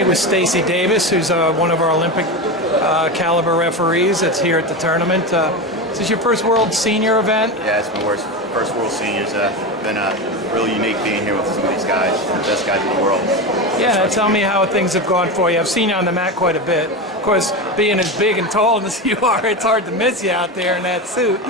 meet with Stacey Davis, who's one of our Olympic caliber referees that's here at the tournament. Is this your first World Senior event? Yeah, it's my first World Seniors. Been really unique being here with some of these guys, the best guys in the world. Yeah, tell me how things have gone for you. I've seen you on the mat quite a bit. Of course, being as big and tall as you are, it's hard to miss you out there in that suit.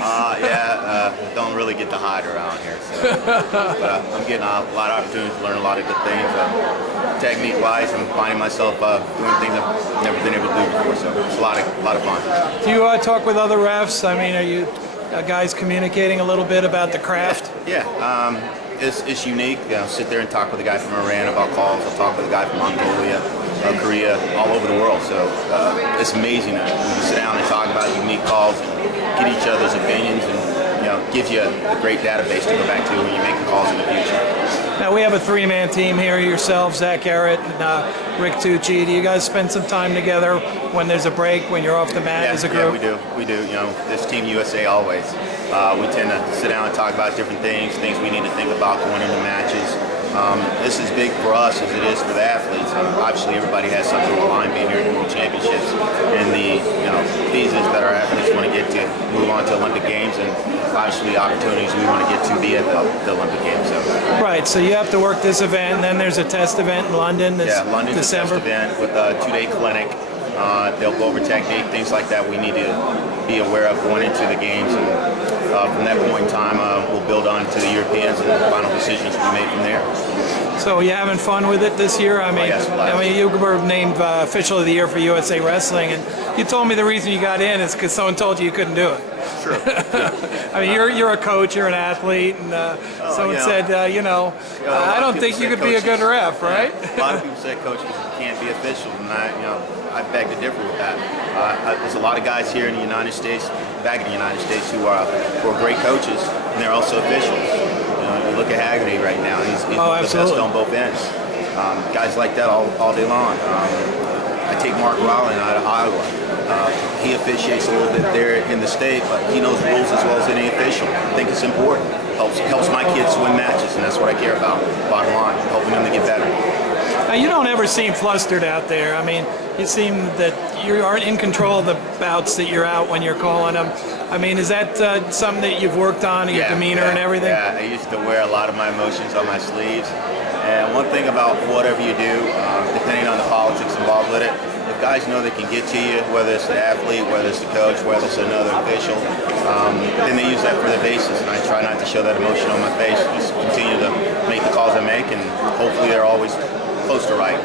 Don't really get to hide around here. So. But I'm getting a lot of opportunities to learn a lot of good things. Technique-wise, I'm finding myself doing things I've never been able to do before. So it's a lot of fun. Do you talk with other refs? I mean, are you guys communicating a little bit about the craft? Yeah. It's unique. Sit there and talk with a guy from Iran about calls. I'll talk with a guy from Mongolia, Korea, all over the world. So it's amazing that we can sit down and talk about unique calls and get each other's opinions, and gives you a great database to go back to when you're making calls in the future. Now we have a three-man team here: yourself, Zach Garrett, and Rick Tucci. Do you guys spend some time together when there's a break, when you're off the mat as a group? Yeah, we do. This Team USA always. We tend to sit down and talk about different things we need to think about going into matches. This is big for us as it is for the athletes. Obviously, everybody has something on the line being here at the World Championships, and the visas that our athletes want to get to move on to Olympic Games, and obviously opportunities we want to get to be at the Olympic Games. So. Right. So you have to work this event, and then there's a test event in London this London's December. A test event with a 2-day clinic. They'll go over technique, things like that we need to be aware of going into the games, and from that point in time we'll build on to the Europeans, and the final decisions will be made from there. So you having fun with it this year? I mean, yes, you were named Official of the Year for USA Wrestling, and you told me the reason you got in is because someone told you couldn't do it. Sure. I mean, you're a coach, you're an athlete, and someone said, I don't think you could be a good ref, right? A lot of people say coaches can't be official, and I beg to differ with that. There's a lot of guys here in the United States, back in the United States, who are great coaches, and they're also officials. You look at Haggerty right now; he's the best on both ends. Guys like that all day long. I take Mark Rowland out of Iowa. He officiates a little bit there in the state, but he knows rules as well as any official. I think it's important. Helps my kids win matches, and that's what I care about. Bottom line, helping them to get better. Now, you don't ever seem flustered out there. I mean, you seem that you aren't in control of the bouts that you're out when you're calling them. I mean, is that something that you've worked on, your demeanor and everything? Yeah, I used to wear a lot of my emotions on my sleeves. And one thing about whatever you do, depending on the politics involved with it, if guys know they can get to you, whether it's the athlete, whether it's the coach, whether it's another official, then they use that for their bases. And I try not to show that emotion on my face. Just continue to make the calls I make, and hopefully they're always close to right.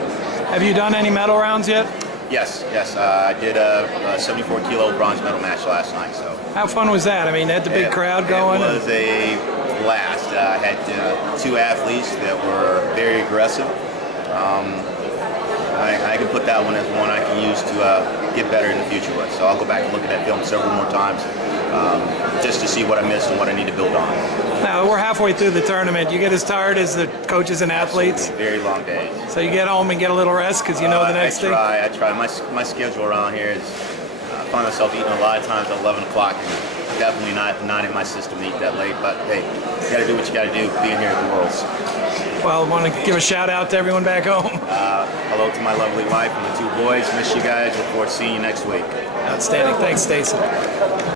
Have you done any medal rounds yet? Yes. I did a 74-kilo bronze medal match last night. So. How fun was that? I mean, had the big crowd going? It was a blast. I had two athletes that were very aggressive. I can put that one as one I can use to get better in the future with. So I'll go back and look at that film several more times just to see what I missed and what I need to build on. Now, we're halfway through the tournament. You get as tired as the coaches and athletes? Absolutely. Very long days. So you get home and get a little rest because you know the next thing? I try. My schedule around here is, I find myself eating a lot of times at 11 o'clock. And definitely not in my system to eat that late. But hey, you got to do what you got to do being here at the Worlds. Well, I want to give a shout out to everyone back home. Hello to my lovely wife and the two boys. Miss you guys. Look forward to seeing you next week. Outstanding. Thanks, Stacey.